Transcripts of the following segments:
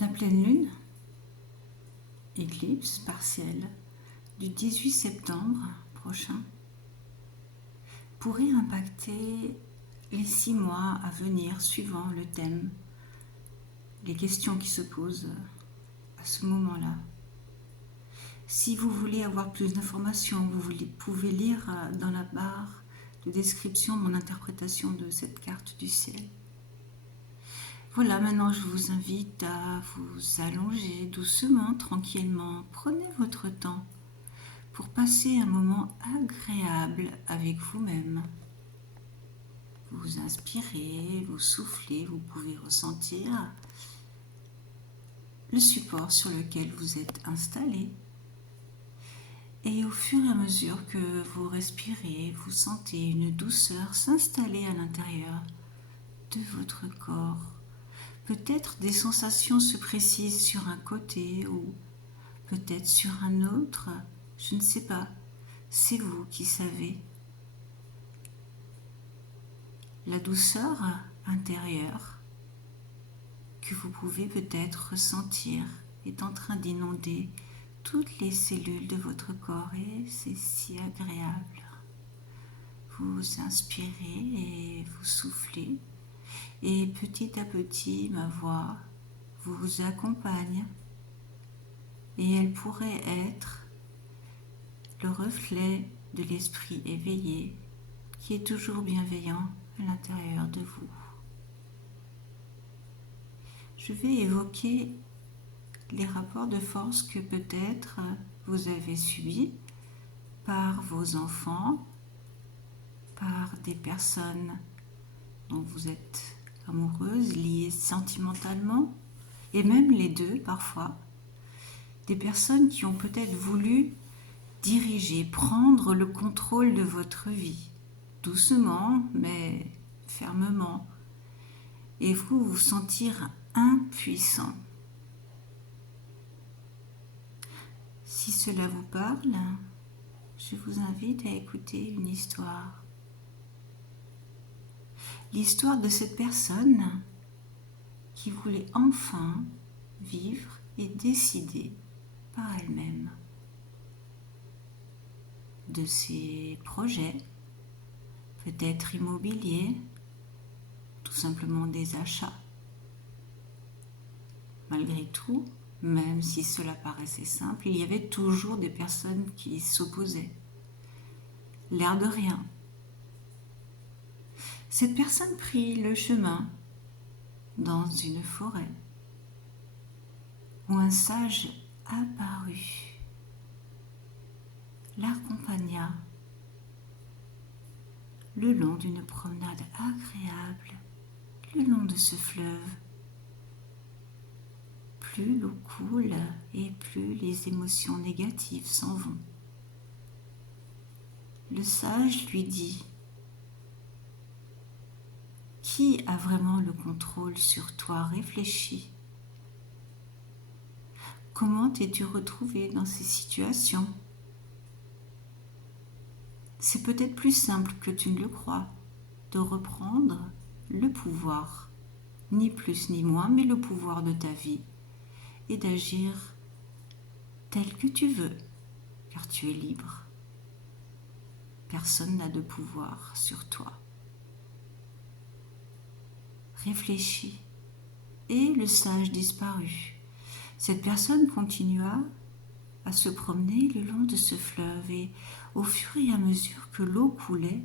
La pleine lune, éclipse partielle du 18 septembre prochain, pourrait impacter les 6 mois à venir suivant le thème, les questions qui se posent à ce moment-là. Si vous voulez avoir plus d'informations, vous pouvez lire dans la barre de description mon interprétation de cette carte du ciel. Voilà, maintenant je vous invite à vous allonger doucement, tranquillement. Prenez votre temps pour passer un moment agréable avec vous-même. Vous inspirez, vous soufflez, vous pouvez ressentir le support sur lequel vous êtes installé. Et au fur et à mesure que vous respirez, vous sentez une douceur s'installer à l'intérieur de votre corps. Peut-être des sensations se précisent sur un côté ou peut-être sur un autre, je ne sais pas, c'est vous qui savez. La douceur intérieure que vous pouvez peut-être ressentir est en train d'inonder toutes les cellules de votre corps et c'est si agréable. Vous inspirez et vous soufflez et petit à petit ma voix vous accompagne et elle pourrait être le reflet de l'esprit éveillé qui est toujours bienveillant à l'intérieur de vous. Je vais évoquer les rapports de force que peut-être vous avez subis par vos enfants, par des personnes dont vous êtes amoureuse, liée sentimentalement, et même les deux parfois, des personnes qui ont peut-être voulu diriger, prendre le contrôle de votre vie, doucement mais fermement, et vous vous sentir impuissant. Si cela vous parle, je vous invite à écouter une histoire. L'histoire de cette personne qui voulait enfin vivre et décider par elle-même de ses projets, peut-être immobiliers, tout simplement des achats. Malgré tout, même si cela paraissait simple, il y avait toujours des personnes qui s'opposaient. L'air de rien. Cette personne prit le chemin dans une forêt où un sage apparut, l'accompagna le long d'une promenade agréable, le long de ce fleuve. Plus l'eau coule et plus les émotions négatives s'en vont. Le sage lui dit : « Qui a vraiment le contrôle sur toi ? Réfléchis. Comment t'es-tu retrouvé dans ces situations ? C'est peut-être plus simple que tu ne le crois de reprendre le pouvoir, ni plus ni moins, mais le pouvoir de ta vie et d'agir tel que tu veux, car tu es libre. Personne n'a de pouvoir sur toi. Réfléchis. » Et le sage disparut. Cette personne continua à se promener le long de ce fleuve et au fur et à mesure que l'eau coulait,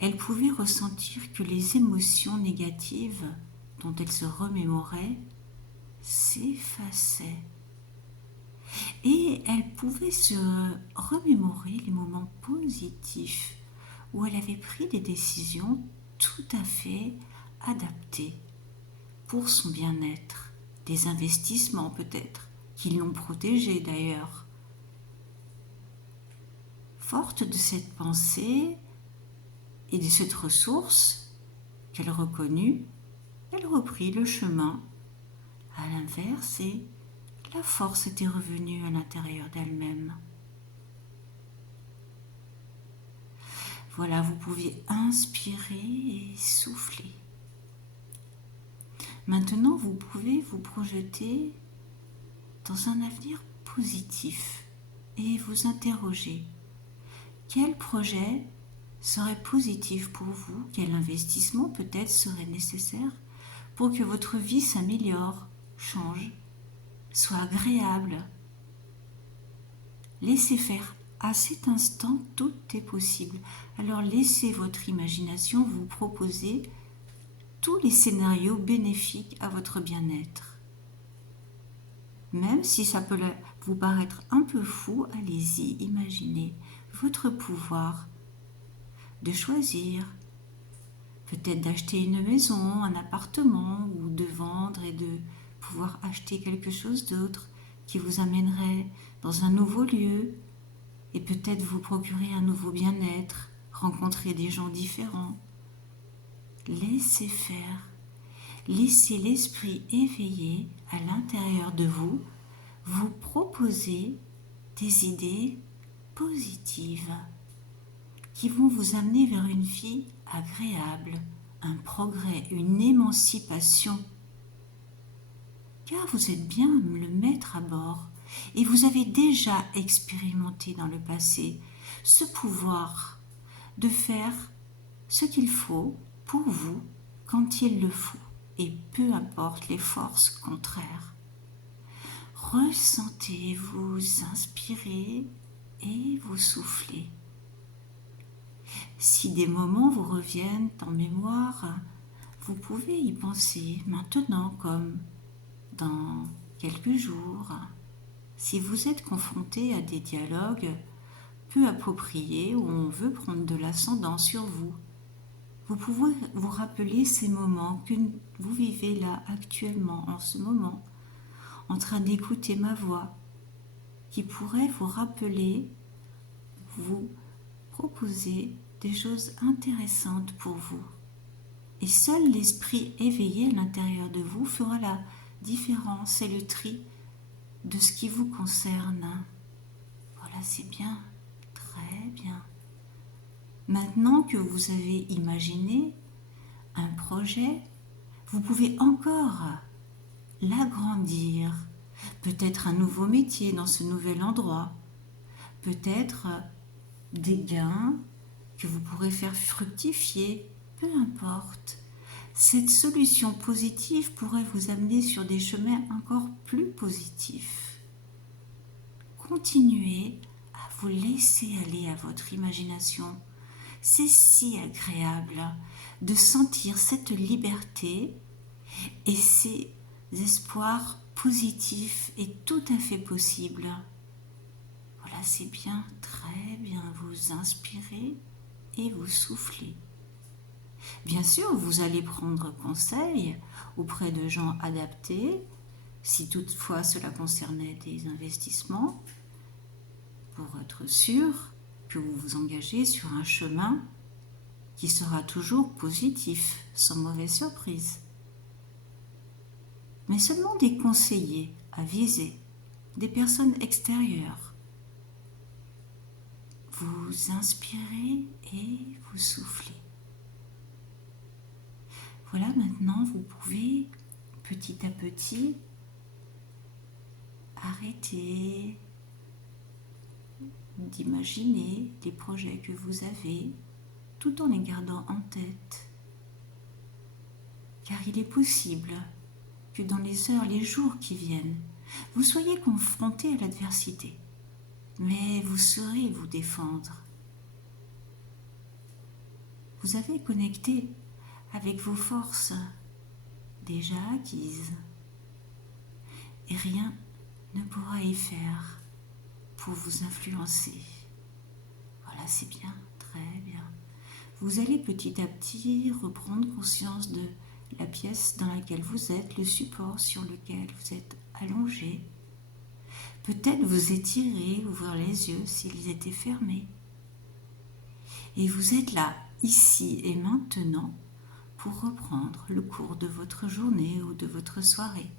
elle pouvait ressentir que les émotions négatives dont elle se remémorait s'effaçaient. Et elle pouvait se remémorer les moments positifs où elle avait pris des décisions tout à fait adaptées pour son bien-être, des investissements peut-être, qui l'ont protégée d'ailleurs. Forte de cette pensée et de cette ressource qu'elle reconnut, elle reprit le chemin à l'inverse et la force était revenue à l'intérieur d'elle-même. Voilà, vous pouviez inspirer et souffler. Maintenant, vous pouvez vous projeter dans un avenir positif et vous interroger. Quel projet serait positif pour vous? Quel investissement peut-être serait nécessaire pour que votre vie s'améliore, change, soit agréable? Laissez faire. À cet instant, tout est possible. Alors laissez votre imagination vous proposer tous les scénarios bénéfiques à votre bien-être. Même si ça peut vous paraître un peu fou, allez-y, imaginez votre pouvoir de choisir, peut-être d'acheter une maison, un appartement, ou de vendre et de pouvoir acheter quelque chose d'autre qui vous amènerait dans un nouveau lieu et peut-être vous procurer un nouveau bien-être, rencontrer des gens différents. Laissez faire. Laissez l'esprit éveillé à l'intérieur de vous, vous proposer des idées positives qui vont vous amener vers une vie agréable, un progrès, une émancipation. Car vous êtes bien le maître à bord et vous avez déjà expérimenté dans le passé ce pouvoir de faire ce qu'il faut pour vous quand il le faut, et peu importe les forces contraires. Ressentez, vous inspirez et vous soufflez. Si des moments vous reviennent en mémoire, vous pouvez y penser maintenant comme dans quelques jours. Si vous êtes confronté à des dialogues peu appropriés où on veut prendre de l'ascendant sur vous, vous pouvez vous rappeler ces moments que vous vivez là actuellement, en ce moment, en train d'écouter ma voix, qui pourrait vous rappeler, vous proposer des choses intéressantes pour vous. Et seul l'esprit éveillé à l'intérieur de vous fera la différence et le tri de ce qui vous concerne. Voilà, c'est bien, très bien. Maintenant que vous avez imaginé un projet, vous pouvez encore l'agrandir. Peut-être un nouveau métier dans ce nouvel endroit. Peut-être des gains que vous pourrez faire fructifier. Peu importe. Cette solution positive pourrait vous amener sur des chemins encore plus positifs. Continuez à vous laisser aller à votre imagination. C'est si agréable de sentir cette liberté et ces espoirs positifs et tout à fait possibles. Voilà, c'est bien, très bien. Vous inspirez et vous soufflez. Bien sûr, vous allez prendre conseil auprès de gens adaptés, si toutefois cela concernait des investissements, pour être sûr que vous vous engagez sur un chemin qui sera toujours positif, sans mauvaise surprise. Mais seulement des conseillers avisés, des personnes extérieures. Vous inspirez et vous soufflez. Voilà, maintenant vous pouvez petit à petit arrêter d'imaginer les projets que vous avez tout en les gardant en tête. Car il est possible que dans les heures, les jours qui viennent, vous soyez confronté à l'adversité, mais vous saurez vous défendre. Vous avez connecté avec vos forces déjà acquises et rien ne pourra y faire pour vous influencer. Voilà, c'est bien, très bien. Vous allez petit à petit reprendre conscience de la pièce dans laquelle vous êtes, le support sur lequel vous êtes allongé. Peut-être vous étirer, ouvrir les yeux s'ils étaient fermés. Et vous êtes là, ici et maintenant, pour reprendre le cours de votre journée ou de votre soirée.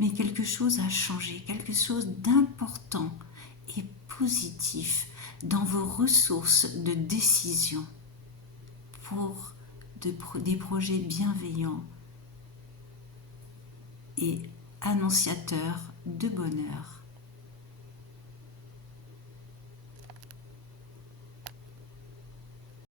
Mais quelque chose a changé, quelque chose d'important et positif dans vos ressources de décision pour des projets bienveillants et annonciateur de bonheur.